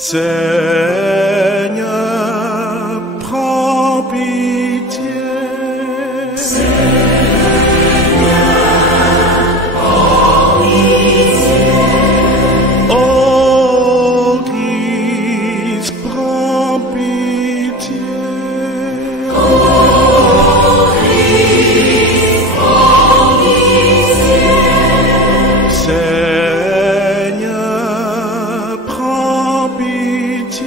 Seigneur, prends pitié. Oh Christ, prends pitié. Seigneur, prends pitié.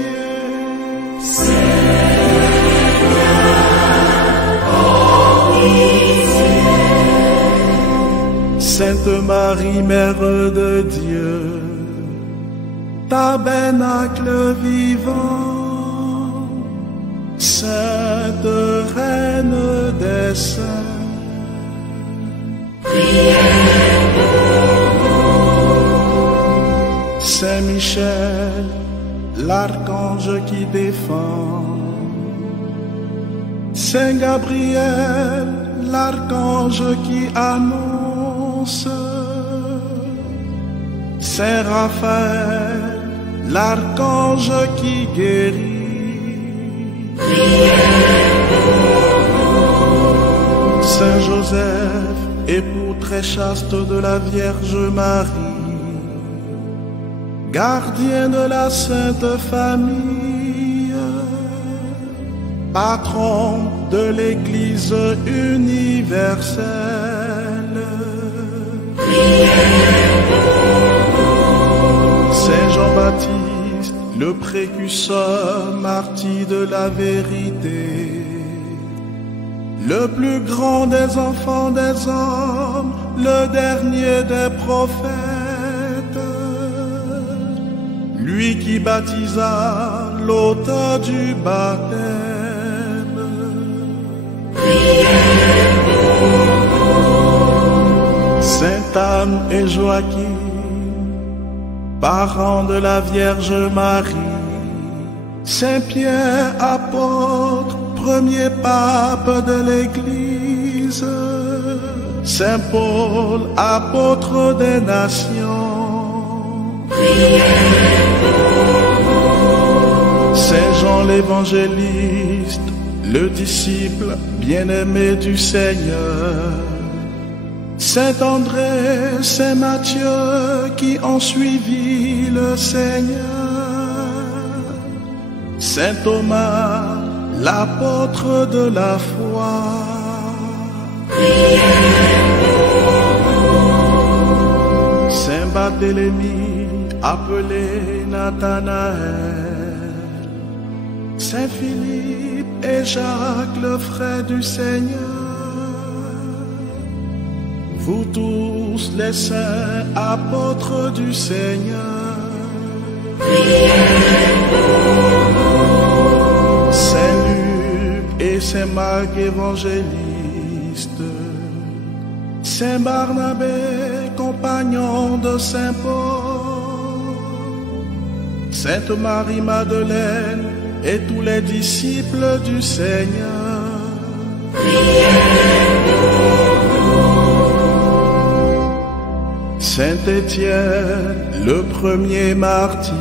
Sainte Marie, Mère de Dieu, tabernacle vivant, Sainte Reine des Saints, Saint Michel, l'archange qui défend, Saint Gabriel, l'archange qui annonce, Saint Raphaël, l'archange qui guérit, Saint Joseph, époux très chaste de la Vierge Marie, gardien de la Sainte Famille, patron de l'Église universelle. Saint Jean-Baptiste, le précurseur martyr de la vérité, le plus grand des enfants des hommes, le dernier des prophètes, lui qui baptisa l'auteur du baptême. Sainte Anne et Joachim, parents de la Vierge Marie, Saint Pierre, apôtre, premier pape de l'Église, Saint Paul, apôtre des nations, Saint Jean l'évangéliste, le disciple bien-aimé du Seigneur, Saint André, Saint Matthieu qui ont suivi le Seigneur, Saint Thomas, l'apôtre de la foi, Saint Barthélemy, appelé Nathanaël, Saint Philippe et Jacques, le frère du Seigneur, vous tous les saints apôtres du Seigneur, Saint Luc et Saint Marc évangéliste, Saint Barnabé, compagnon de Saint Paul, Sainte Marie-Madeleine et tous les disciples du Seigneur. Saint Étienne, le premier martyr,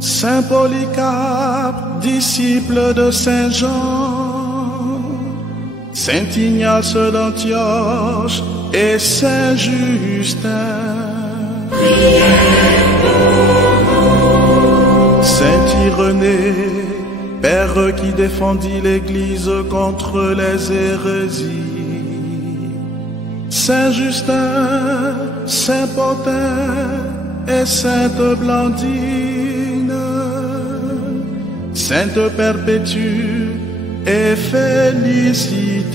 Saint Polycarpe, disciple de Saint Jean, Saint Ignace d'Antioche et Saint Justin, Saint Irénée, père qui défendit l'Église contre les hérésies, Saint Justin, Saint Pothin et Sainte Blandine, Sainte Perpétue et Félicité,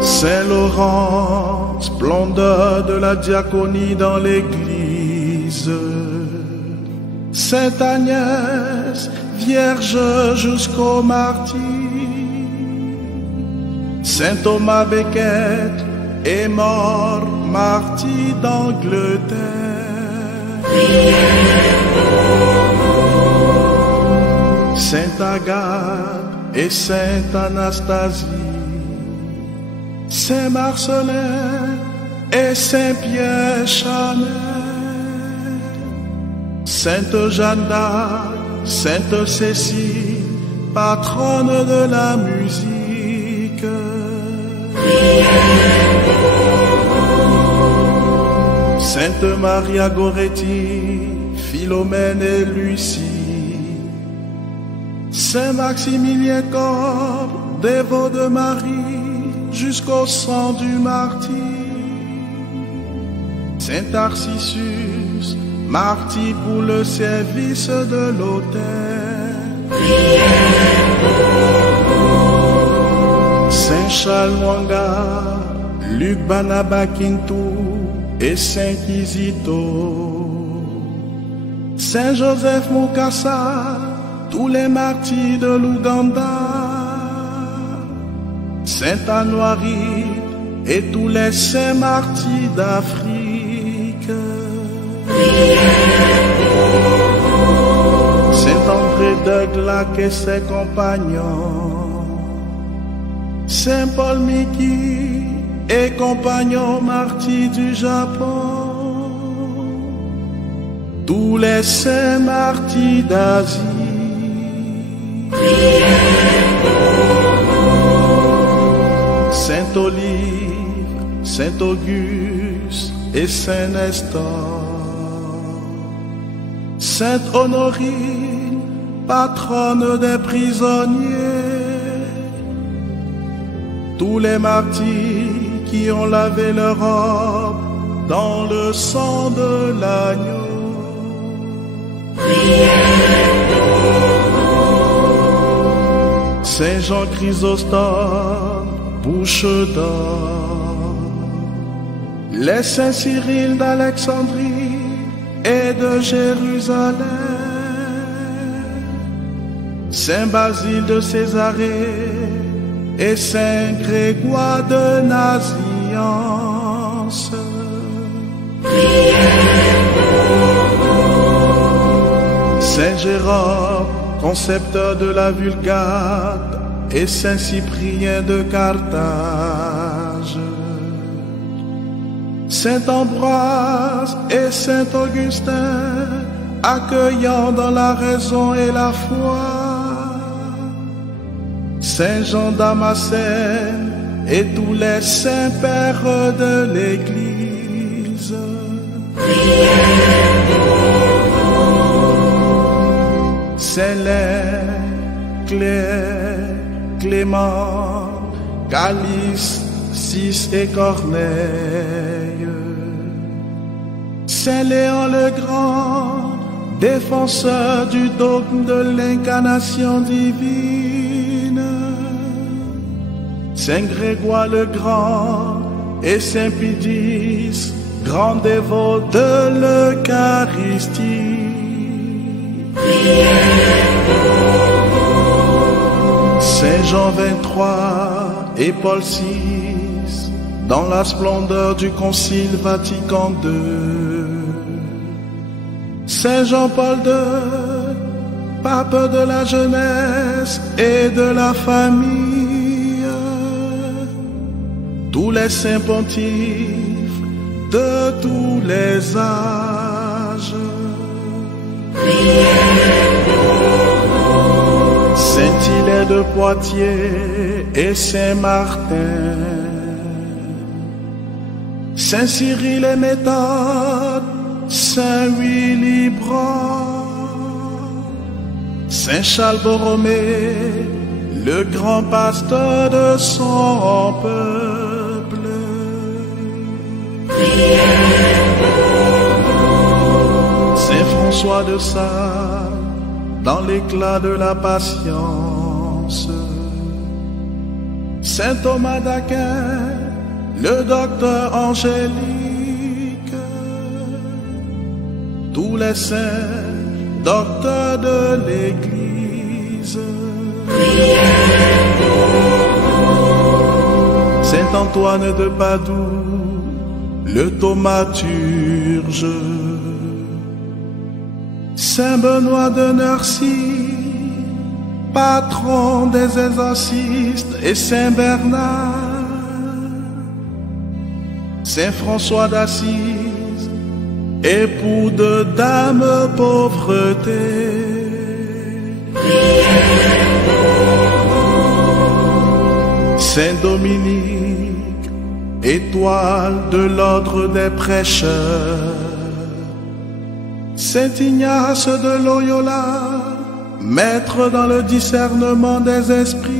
Saint Laurent, splendeur de la diaconie dans l'Église, Sainte Agnès, vierge jusqu'au martyre, Saint Thomas Becket est mort martyr d'Angleterre, Sainte Agathe et Sainte Anastasie, Saint Marcellin et Saint Pierre Chanel, Sainte Jeanne d'Arc, Sainte Cécile, patronne de la musique. Sainte Maria Goretti, Philomène et Lucie, Saint Maximilien Kolbe, dévot de Marie, jusqu'au sang du martyr. Saint Tarcissus, martyr pour le service de l'autel. Saint Charles Mwanga, Luc Banabakintou et Saint Kizito. Saint Joseph Mukasa, tous les martyrs de l'Ouganda. Saint Anouari et tous les saints martyrs d'Afrique. Saint André de Glac et ses compagnons. Saint Paul Miki et compagnons martyrs du Japon. Tous les saints martyrs d'Asie. Saint Olive, Saint Auguste et Saint Nestor. Sainte Honorine, patronne des prisonniers. Tous les martyrs qui ont lavé leur robe dans le sang de l'agneau. Saint Jean Chrysostome, bouche d'or. Les saints Cyril d'Alexandrie et de Jérusalem. Saint Basile de Césarée et Saint Grégoire de Naziance. Saint Jérôme, concepteur de la Vulgate, et Saint Cyprien de Carthage. Saint Ambroise et Saint Augustin, accueillant dans la raison et la foi. Saint Jean Damascène et tous les saints pères de l'Église. Saint Lain, Claire, Clément, Calice, Cis et Corneille. Saint Léon le Grand, défenseur du dogme de l'incarnation divine. Saint Grégoire le Grand et Saint Pidis, grand dévot de l'Eucharistie. Saint Jean 23 et Paul VI, dans la splendeur du Concile Vatican II. Saint Jean-Paul II, pape de la jeunesse et de la famille. Tous les saints pontifes de tous les âges. Saint-Hilaire de Poitiers et Saint-Martin. Saint Cyril et Méthode, Saint Willibrord, Saint Charles Borromée, le grand pasteur de son peuple. Saint François de Sales, dans l'éclat de la patience. Saint Thomas d'Aquin, le docteur angélique. Tous les saints, docteurs de l'Église. Saint Antoine de Padoue, le thaumaturge. Saint Benoît de Nursie, patron des exorcistes, et Saint Bernard. Saint François d'Assise, époux de Dame Pauvreté. Saint Dominique, étoile de l'ordre des prêcheurs. Saint Ignace de Loyola, maître dans le discernement des esprits.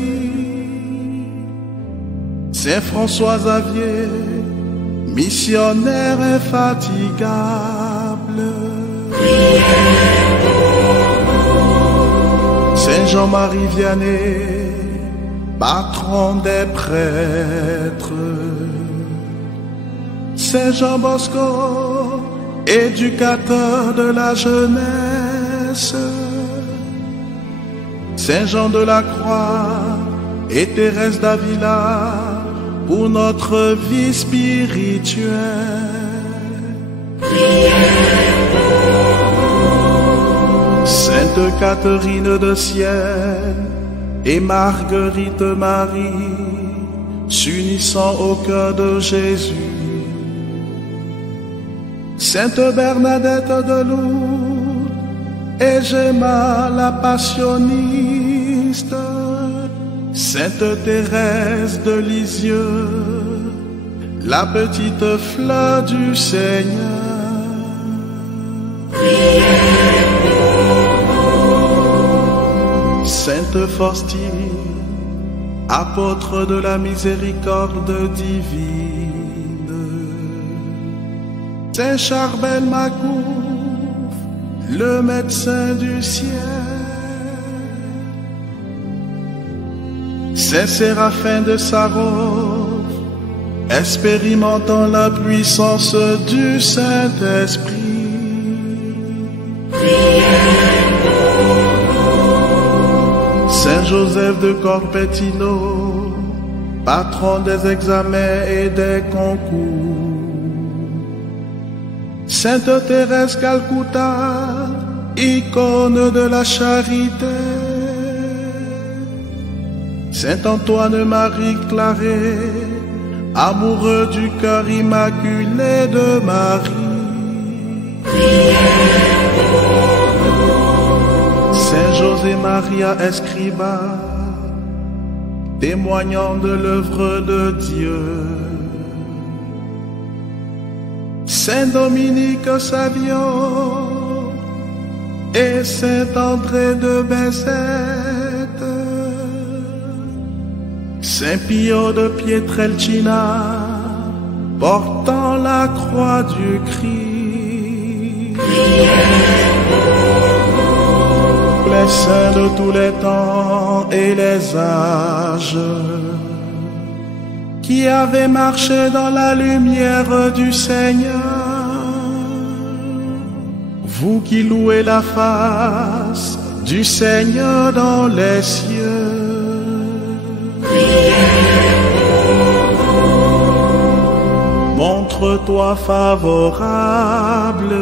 Saint François Xavier, missionnaire infatigable. Saint Jean-Marie Vianney, patron des prêtres. Saint Jean Bosco, éducateur de la jeunesse. Saint Jean de la Croix et Thérèse d'Avila, pour notre vie spirituelle. Sainte Catherine de Sienne et Marguerite Marie, s'unissant au cœur de Jésus. Sainte Bernadette de Lourdes et Gemma la Passionniste. Sainte Thérèse de Lisieux, la petite fleur du Seigneur. Sainte Faustine, apôtre de la miséricorde divine. Saint Charbel Macouf, le médecin du ciel. Saint Séraphin de Sarov, expérimentant la puissance du Saint-Esprit. Saint Joseph de Corpetino, patron des examens et des concours. Sainte Thérèse Calcutta, icône de la charité. Saint Antoine-Marie Claret, amoureux du cœur immaculé de Marie. Saint José Maria Escriba, témoignant de l'œuvre de Dieu. Saint Dominique Savio et Saint André de Bessette. Saint Pio de Pietrelcina, portant la croix du Christ. Les saints de tous les temps et les âges, qui avaient marché dans la lumière du Seigneur, vous qui louez la face du Seigneur dans les cieux. Montre-toi favorable,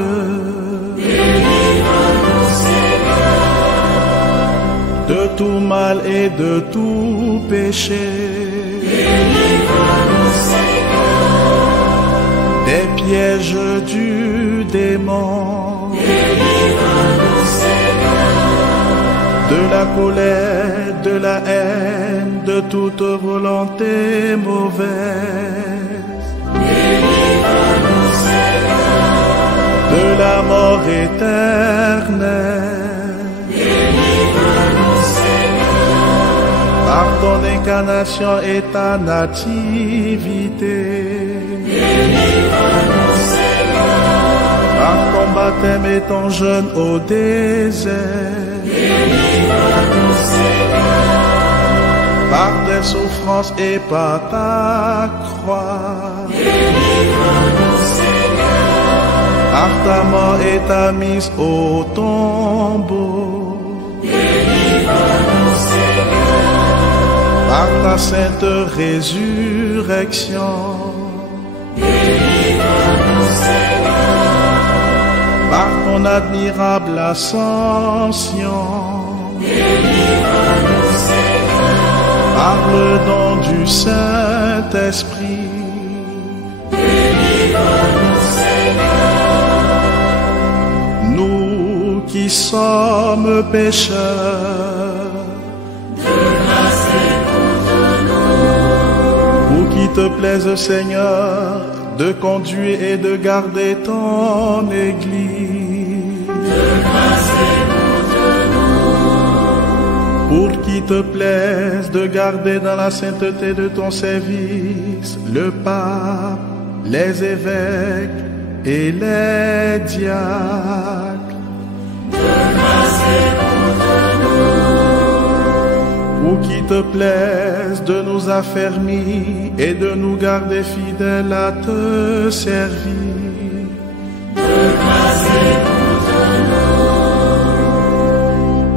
de tout mal et de tout péché, des pièges du démon, de la colère, de la haine, de toute volonté mauvaise, de la mort éternelle. Par ton incarnation et ta nativité, par ton baptême et ton jeûne au désert, par tes souffrances et par ta croix, par ta mort et ta mise au tombeau, par ta sainte résurrection, par ton admirable ascension, par le don du Saint-Esprit, sommes pécheurs. De grâce écoute-nous. Pour qu'il te plaise, Seigneur, de conduire et de garder ton Église. De grâce écoute-nous. Pour qu'il te plaise de garder dans la sainteté de ton service le pape, les évêques et les diacres. De grâce écoute-nous. Pour qu'il te plaise de nous affermir et de nous garder fidèles à te servir. De grâce écoute-nous.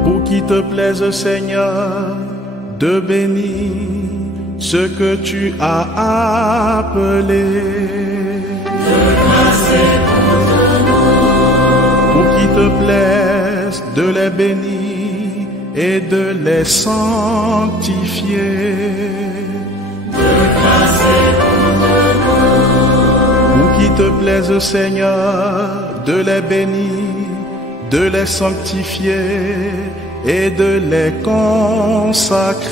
Pour qu'il te plaise, Seigneur, de bénir ce que tu as appelé. De grâce écoute-nous. Pour qu'il te plaise de les bénir et de les sanctifier. De grâce écoute-nous. Pour qu'il te plaise, Seigneur, de les bénir, de les sanctifier et de les consacrer.